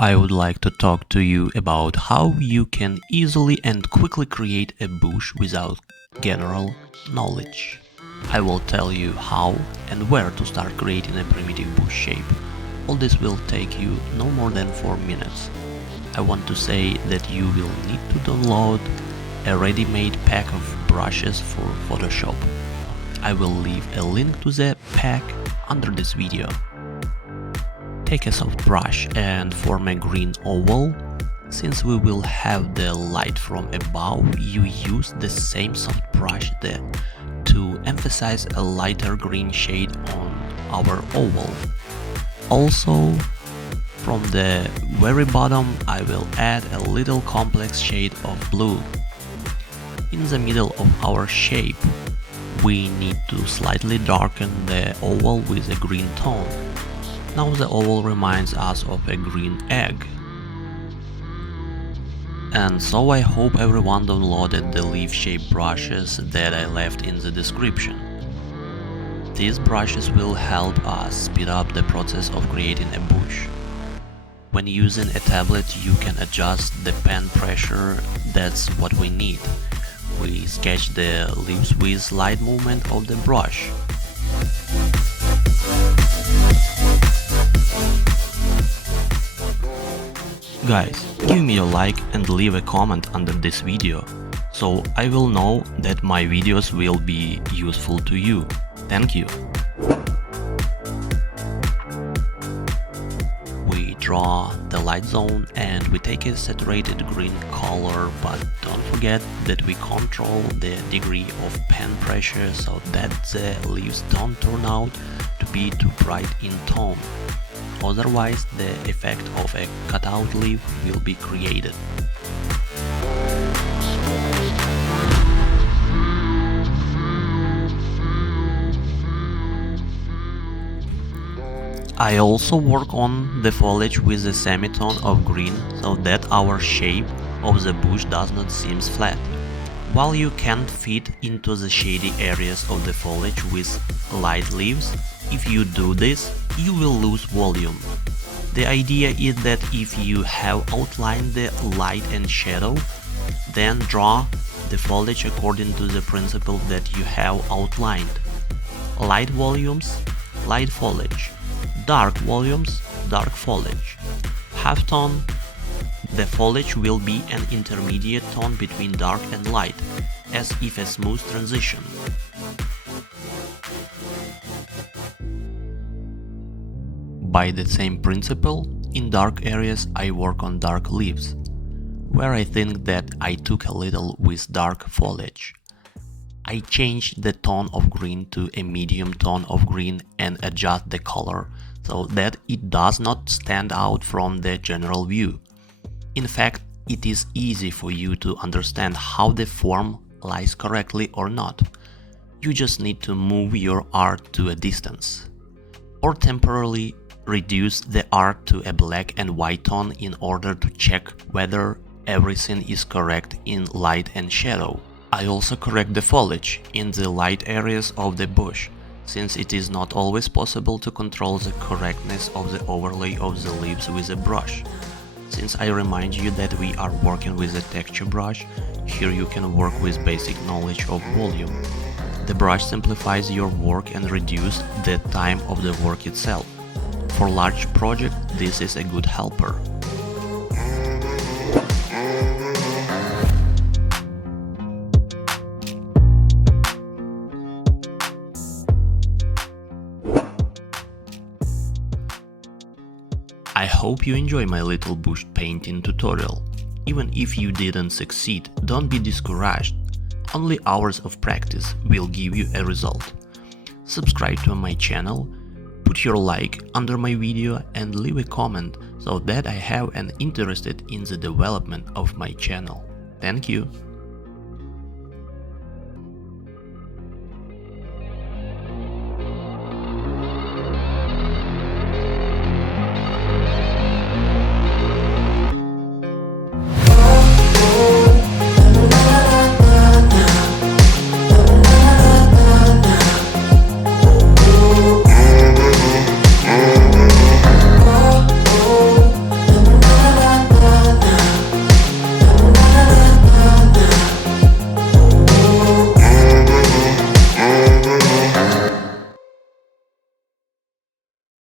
I would like to talk to you about how you can easily and quickly create a bush without general knowledge. I will tell you how and where to start creating a primitive bush shape. All this will take you no more than 4 minutes. I want to say that you will need to download a ready-made pack of brushes for Photoshop. I will leave a link to the pack under this video. Take a soft brush and form a green oval. Since we will have the light from above, you use the same soft brush there to emphasize a lighter green shade on our oval. Also, from the very bottom I will add a little complex shade of blue. In the middle of our shape, we need to slightly darken the oval with a green tone. Now the oval reminds us of a green egg. And so I hope everyone downloaded the leaf-shaped brushes that I left in the description. These brushes will help us speed up the process of creating a bush. When using a tablet, you can adjust the pen pressure, that's what we need. We sketch the leaves with slight movement of the brush. Guys, give me a like and leave a comment under this video, so I will know that my videos will be useful to you. Thank you. We draw the light zone and we take a saturated green color, but don't forget that we control the degree of pen pressure so that the leaves don't turn out to be too bright in tone. Otherwise, the effect of a cutout leaf will be created. I also work on the foliage with a semitone of green so that our shape of the bush does not seem flat. While you can't fit into the shady areas of the foliage with light leaves, if you do this, you will lose volume. The idea is that if you have outlined the light and shadow, then draw the foliage according to the principle that you have outlined. Light volumes, light foliage. Dark volumes, dark foliage. Halftone. The foliage will be an intermediate tone between dark and light, as if a smooth transition. By the same principle, in dark areas I work on dark leaves, where I think that I took a little with dark foliage. I changed the tone of green to a medium tone of green and adjust the color so that it does not stand out from the general view. In fact, it is easy for you to understand how the form lies correctly or not. You just need to move your art to a distance, or temporarily reduce the art to a black and white tone in order to check whether everything is correct in light and shadow. I also correct the foliage in the light areas of the bush, since it is not always possible to control the correctness of the overlay of the leaves with a brush. Since I remind you that we are working with a texture brush, here you can work with basic knowledge of volume. The brush simplifies your work and reduces the time of the work itself. For large projects, this is a good helper. I hope you enjoy my little bush painting tutorial. Even if you didn't succeed, don't be discouraged. Only hours of practice will give you a result. Subscribe to my channel, put your like under my video and leave a comment so that I have an interested in the development of my channel. Thank you.